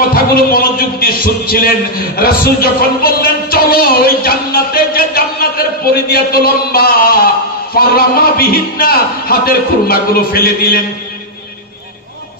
কথাগুলো মনোযোগ দিয়ে শুনছিলেন। রাসূল যখন বললেন চলো ওই জান্নাতে, যে জান্নাতের পরিধি এত লম্বা, ফারামা বিহিন্না, হাতের খুরমাগুলো ফেলে দিলেন।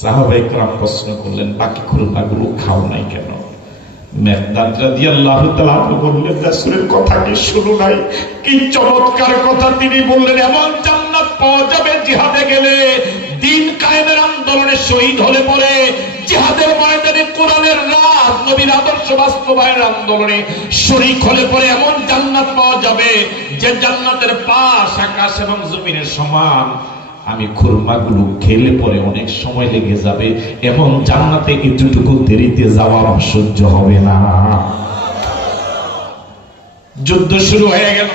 সাহাবায়ে কেরাম প্রশ্ন করলেন বাকি খুরমাগুলো খাও নাই কেন? মেকদাদ রাদিয়াল্লাহু তাআলা বললেন রাসূলের কথা কি শুনো নাই? কি চমৎকার কথা তিনি বললেন। এমন জান্নাত পাওয়া যাবে জিহাদে গেলে, দিন কায়েমের আন্দোলনে শহীদ হলে পরে, জিহাদের ময়দানে কোরআনের রাত নবীর আদর্শ বাস্তবায়নের আন্দোলনে শরীক হলে পরে এমন জান্নাত পাওয়া যাবে যে জান্নাতের পাশ আকাশ এবং জমিনের সমান। আমি খুরমাগুলো খেলে পরে অনেক সময় লেগে যাবে, এমন জান্নাতে এতটুকু দেরিতে যাওয়া সহ্য হবে না। যুদ্ধ শুরু হয়ে গেল।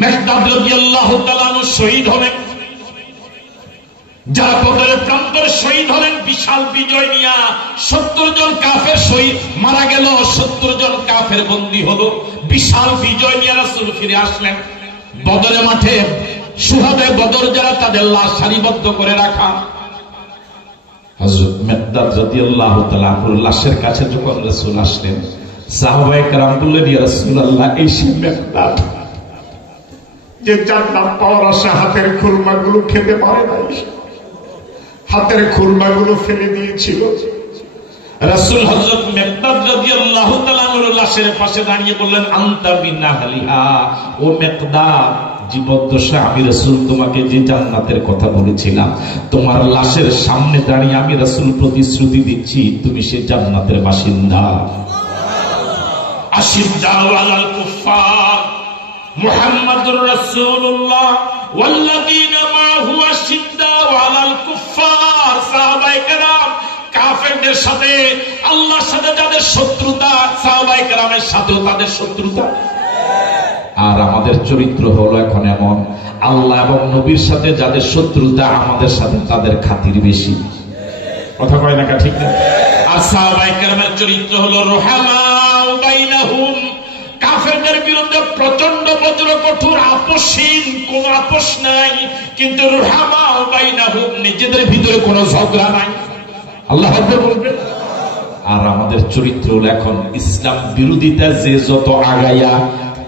মেকদাদ রাদিয়াল্লাহু তাআলা শহীদ হলেন। যারা বদরের প্রান্তরে শহীদ হলেন বিশাল বিজয় নিয়ে, 70 জন কাফের শহীদ মারা গেল, 70 জন কাফের বন্দী হলো। বিশাল বিজয় নিয়ে রাসূল ফিরে আসলেন। বদরের মাঠে শুহাদায়ে বদর যারা, তাদের লাশ সারিবদ্ধ করে রাখা। হযরত মেকদাদ রাদিয়াল্লাহু তাআলা লাশের কাছে যখন রাসূল আসলেন, সাহাবায়ে কেরাম বললেন ইয়া রাসূলুল্লাহ, এই সে মেকদাদ যে জান্নাত পাওয়ার আশা হাতের খুরমাগুলো খেতে পারে নাই, হাতের খুরমাগুলো ফেলে দিয়েছিল। রাসূল হযরত মেকদাদ রাদিয়াল্লাহু তাআলা লাশের পাশে দাঁড়িয়ে বললেন আনতা মিন আহলিহা, ও মেকদাদ, জীবদ্দশা আমি রাসূল তোমাকে যে জান্নাতের কথা বলেছিলাম, তোমার লাশের সামনে দাঁড়িয়ে আমি রাসূল প্রতিশ্রুতি দিচ্ছি তুমি সেই জান্নাতের বাসিন্দা। আশিদ্দাউ আলাল কুফার মুহাম্মাদুর রাসূলুল্লাহ ওয়াল্লাযীনা মা'হু আশিদ্দাউ আলাল কুফার। সাহাবায়ে কেরাম কাফেরদের সাথে, আল্লাহর সাথে যাদের শত্রুতা, সাহাবায়ে কেরামের সাথেও তাদের শত্রুতা। আর আমাদের চরিত্র হলো এখন এমন, আল্লাহ এবং নবীর সাথে যাদের শত্রুতা, আমাদের সাথে তাদের খাতির বেশি। কথা কয় না ঠিক না? আর সাহাবায়ে কেরামের চরিত্র হলো রুহামাউ বাইনাহুম, কাফেরদের বিরুদ্ধে প্রচন্ড বজ্র কঠোর, আপোষহীন, কোন আপোষ নাই, কিন্তু রুহামাউ বাইনাহুম, নিজেদের ভিতরে কোনো ঝগড়া নাই। আল্লাহ আকবার বলবেন। আর আমাদের চরিত্র হলো এখন ইসলাম বিরোধিতা যে যত আগায়া,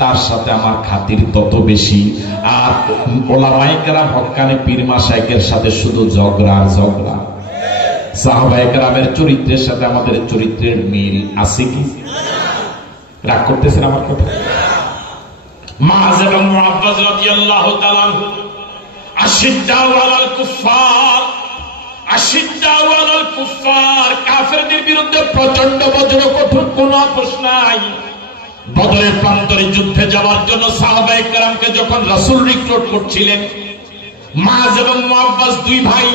তার সাথে আমার খাতির তত বেশি। আর ওলামায়ে কেরাম হক্কানি পীর মাশায়েখের সাথে শুধু ঝগড়া আর ঝগড়া। সাহাবায়ে কেরামের চরিত্রের সাথে আমাদের চরিত্রের মিল আছে কি? রাগ করতেছেন আমার কথা? মাআজ এবং মুআব্বাজ রাদিয়াল্লাহু তাআলা আশিদ্দাউ আলাল কুফার, আশিদ্দাউ আলাল কুফার, কাফেরদের বিরুদ্ধে প্রচন্ড বজ্র কঠোর, কোনো আপোষ নাই। বদরের প্রান্তরে যুদ্ধে যাওয়ার জন্য সাহাবায়ে কেরামকে যখন রাসূল রিক্রুট করছিলেন, মাআজ এবং মুআব্বাজ দুই ভাই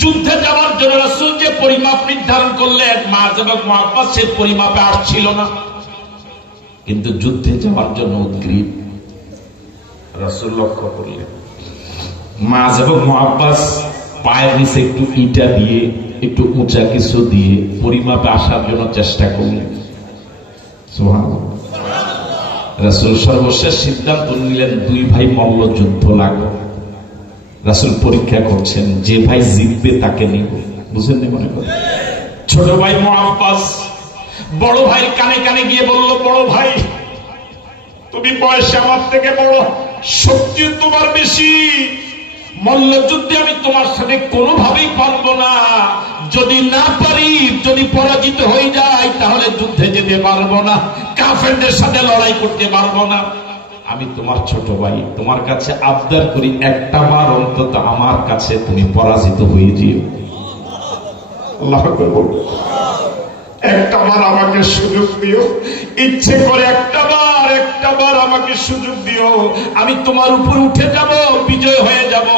যুদ্ধে যাওয়ার জন্য রাসূল যে পরিমাপ নির্ধারণ করলেন, মাআজ এবং মুআব্বাজ সে পরিমাপে আসছিল না, কিন্তু যুদ্ধে যাওয়ার জন্য উদ্গ্রীব। রাসূল লক্ষ্য করলেন মাআজ এবং মুআব্বাজ পায়ের নিচে একটু ইটা দিয়ে, একটু উঁচা কিছু দিয়ে পরিমাপে আসার জন্য চেষ্টা করলেন। রাসূল সর্বশেষ সিদ্ধান্ত নিলেন দুই ভাই মল্ল যুদ্ধ লাগবে। রাসূল পরীক্ষা করছেন, যে ভাই জিতবে তাকে নিব। বুঝেন নি মনে করেন? ছোট ভাই মুআব্বাস বড় ভাই কানে কানে গিয়ে বলল, বড় ভাই তুমি বয়সে আমার থেকে বড়, শক্তি তোমার বেশি, মল্লযুদ্ধে আমি তোমার সাথে কোনোভাবেই পারবো না। যদি না পারি, যদি পরাজিত হয়ে যায়, তাহলে যুদ্ধে যেতে পারবো না, কাফেরদের সাথে লড়াই করতে পারবো না। আমি তোমার ছোট ভাই, তোমার কাছে আবদার করি একটা বার অন্তত আমার কাছে তুমি পরাজিত হয়ে যেও। আল্লাহু আকবার বলুন। একটা বার আমাকে সুযোগ দিও, ইচ্ছে করে একটা বার আমাকে সুযোগ দিও, আমি তোমার উপর উঠে যাব, বিজয় হয়ে যাব।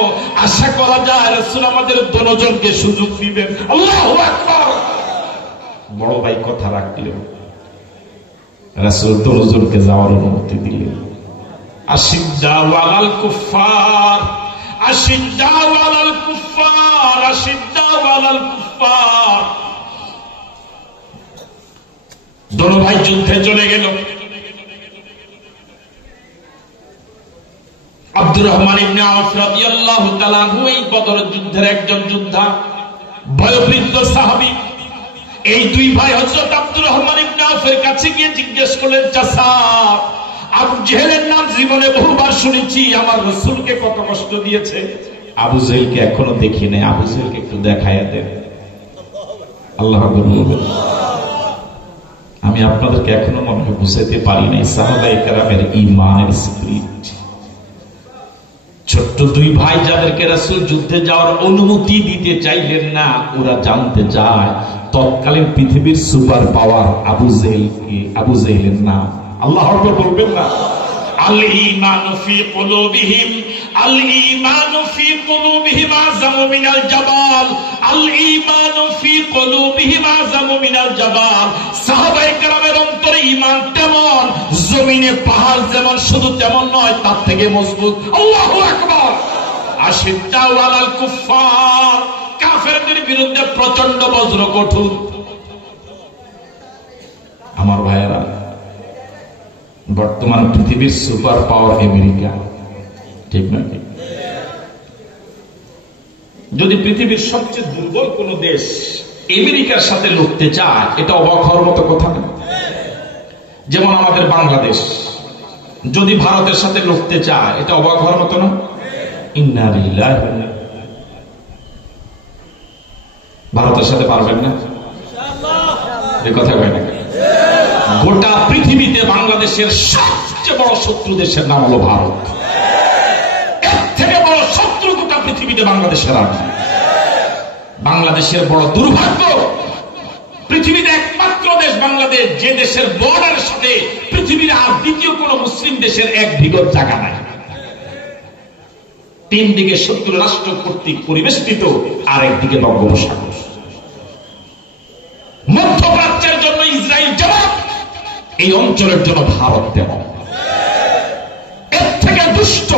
আশা করা যায় রাসূল আমাদের দুজনকে সুযোগ দিবেন। আল্লাহু আকবার। বড় ভাই কথা রাখলেন, রাসূল দুজনকে যাওয়ার অনুমতি দিলেন। আশিদ্দাউ আলাল কুফার, আশিদ্দাউ আলাল কুফার, আশিদ্দাউ আলাল কুফার। দোনো ভাই যুদ্ধে চলে গেল। আব্দুর রহমান ইবনে আওফ রাদিয়াল্লাহু তাআলা আনহু এই বদর যুদ্ধের একজন যোদ্ধা, বয়োবৃদ্ধ সাহাবী। এই দুই ভাই হযরত আব্দুর রহমান ইবনে আউফের কাছে গিয়ে জিজ্ঞেস করলেন, চাচা আবু জেহেলের নাম জীবনে বহুবার শুনেছি, আমার রাসূলকে কত কষ্ট দিয়েছে। আবু জেহেলকে এখনো দেখি নাই, আবু জেহেলকে একটু দেখায়া দেন। আল্লাহু আকবার বলবেন। আমি আপনাদেরকে এখনো মনে হয় বুঝাতে পারি নাই সাহাবায়ে কেরামের ঈমানের স্পিরিট। ছোট্ট দুই ভাই যাদেরকে রাসূল যুদ্ধে যাওয়ার অনুমতি দিতে চাইলেন না, ওরা জানতে চায় তৎকালীন পৃথিবীর সুপার পাওয়ার আবু জেহেলের নাম। আল্লাহু আকবার বলবেন না? আল ঈমানু ফি কুলুবিহিম, আল ঈমানু ফি কুলুবিহিম আযামু মিনাল জাবাল, আল ঈমানু ফি কুলুবিহিম আযামু মিনাল জাবাল। সাহাবায়ে কেরামের অন্তরে ঈমান তেমন, জমিনে পাহাড় যেমন, শুধু তেমন নয়, তার থেকে মজবুত। আল্লাহু আকবার। আশিদ্দাউ আলাল কুফফার, কাফেরদের বিরুদ্ধে প্রচন্ড বজ্র কঠোর। আমার ভাইয়েরা, বর্তমান পৃথিবীর সুপার পাওয়ার আমেরিকা, ঠিক না? যদি পৃথিবীর সবচেয়ে দুর্বল কোন দেশ আমেরিকার সাথে লড়তে চায়, এটা অবাক হওয়ার মতো কথা না। যেমন আমাদের বাংলাদেশ যদি ভারতের সাথে লড়তে চায়, এটা অবাক হওয়ার মতো না। ইন্না লিল্লাহি ওয়া ইন্না ইলাইহি। ভারতের সাথে পারবেন না, এই কথা কয় না। গোটা পৃথিবীতে বাংলাদেশের সবচেয়ে বড় শত্রু দেশের নাম হলো ভারত। এর থেকে বড় শত্রু গোটা পৃথিবীতে বাংলাদেশের আর নেই। বাংলাদেশের বড় দুর্ভাগ্য, পৃথিবীতে একমাত্র দেশ বাংলাদেশ যে দেশের বর্ডারের সাথে পৃথিবীর আর দ্বিতীয় কোন মুসলিম দেশের এক বিগত জায়গা নাই। তিন দিকে শত্রু রাষ্ট্র কর্তৃক পরিবেষ্টিত, আর একদিকে বঙ্গোপসাগর। মধ্যপ্রাচ্যের জন্য ইসরায়েল যেমন, এই অঞ্চলের জন্য ভারত তেমন। এর থেকে দুষ্ট,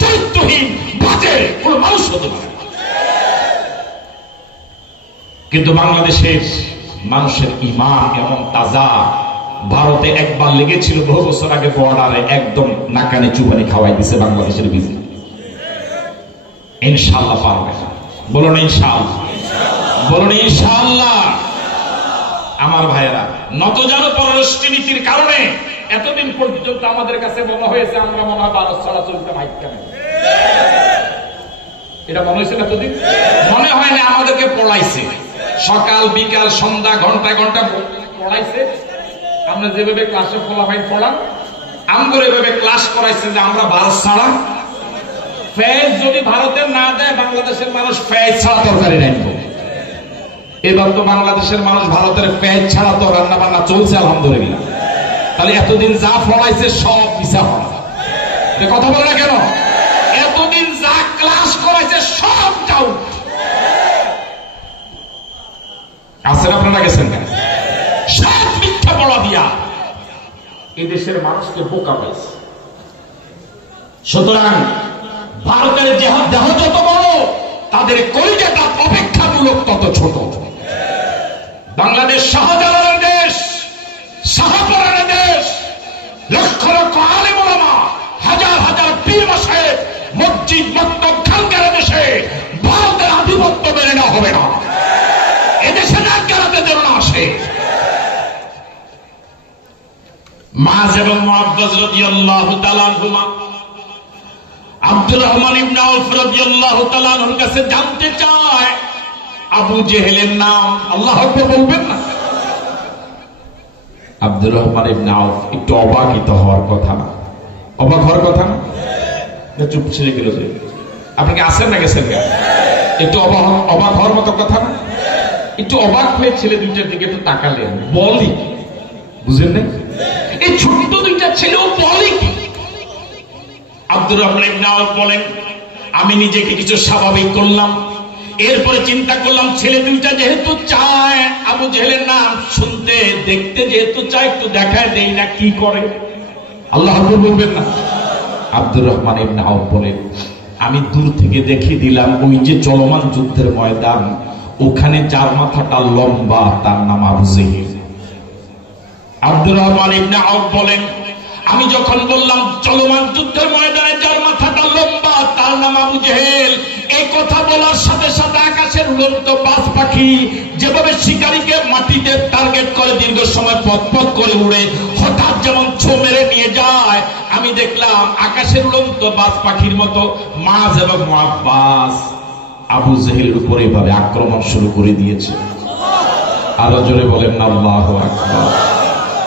চরিত্রহীন, বাজে কোন মানুষ হতে পারে। কিন্তু বাংলাদেশের মানুষের ঈমান এমন তাজা। ভারতে একবার লেগেছিল বহু বছর আগে বর্ডারে, একদম নাকানে চুবানি খাওয়াই দিছে বাংলাদেশের বিজি। ইনশাআল্লাহ পারবে না, বলুন ইনশাআল্লাহ, বলুন ইনশাআল্লাহ। আমার ভাইয়েরা, নতজানু পররাষ্ট্রনীতির কারণে এতদিন পর্যন্ত আমাদের কাছে মনে হয়েছে আমরা মনে হয় ভারত ছাড়া চলতে মাইক কেন। এটা মনে হয়েছে এতদিন? মনে হয় না, আমাদেরকে পড়াইছে সকাল বিকাল সন্ধ্যা ঘন্টা ঘন্টা পড়াইছে। আমরা যেভাবে ক্লাসে ফলাফাইন পড়ান, আমগরে এভাবে ক্লাস করাইছে যে আমরা ভারত ছাড়া, ফেজ যদি ভারতের না দেয় বাংলাদেশের মানুষ ফেজ ছাড়া তরকারি রাখব। এবার তো বাংলাদেশের মানুষ ভারতের ফেজ ছাড়া তো রান্না বান্না চলছে আলহামদুলিল্লাহ। তাহলে এতদিন যা পড়াইছে সব মিছা পড়া। কথা বলে না কেন? এতদিন যা ক্লাস করাইছে সব ডাউট। আসেন আপনারা গেছেন না, সব মিথ্যা পড়া দিয়া এই দেশের মানুষকে বোকা পাইছে। সুতরাং ভারতের দেহ যত বড়, তাদের কলিজাটা অপেক্ষামূলক তত ছোট। বাংলাদেশ শাহজালালের দেশ, শাহপরানের দেশ, লক্ষ লক্ষ আলেম ওলামা, হাজার হাজার পীর মাশায়েখ, মসজিদ মক্তব খানকার দেশে ভারতের আধিপত্য মেনে নেওয়া হবে না। এদেশে নাক গালাতে যেন না আসে। মায এবং মুআব্বাজ রাদিয়াল্লাহু তাআলা আনহুমা আব্দুর রহমান ইবনে আউফ রাদিয়াল্লাহু তাআলা আনহুর কাছে জানতে চায় আবু জেহেলের নাম। আল্লাহু আকবার বলবেন না? আব্দুর রহমান ইবনে আউফ একটু অবাকিত হওয়ার কথা না, অবাক হওয়ার কথা না, চুপ ছেড়ে গেল। যে আপনি কি আসেন না গেছেন? একটু অবাক হওয়ার মতো কথা না? একটু অবাক হয়ে ছেলে দুইটার দিকে একটু তাকালেন, বলি বুঝেন না? এই ছোট্ট দুইটা ছেলেও বলে কি? আব্দুর রহমান ইবনে আউফ বলেন, আমি নিজেকে কিছু স্বাভাবিক করলাম, এরপরে চিন্তা করলাম ছেলে দুইটা যেহেতু চায় আবু জেহেলের নাম শুনতে দেখতে, যেহেতু চায় একটু দেখায় দেই না কি করে। আল্লাহ বলবেন না? আব্দুর রহমান ইবনে আউফ বলেন, আমি দূর থেকে দেখিয়ে দিলাম ওই যে চলমান যুদ্ধের ময়দান, ওখানে যার মাথাটা লম্বা তার নাম আবু জেহেল। আব্দুর রহমান ইবনে আউফ বলেন, আমি যখন বললাম চলমান যুদ্ধের ময়দানে যার মাথাটা লম্বা তার নাম আবু জেহেল, এই কথা বলার সাথে সাথে আকাশের উড়ন্ত বাজ পাখি যেভাবে শিকারীকে মাটিতে টার্গেট করে দীর্ঘ সময় পথ করে উড়ে হঠাৎ যেমন ছো মেরে নিয়ে যায়, আমি দেখলাম আকাশের উড়ন্ত বাজ পাখির মতো মাজ এবং মুআব্বাস আবু জেহেলের উপরে এভাবে আক্রমণ শুরু করে দিয়েছে। আরো জোরে বলেন আল্লাহু আকবার।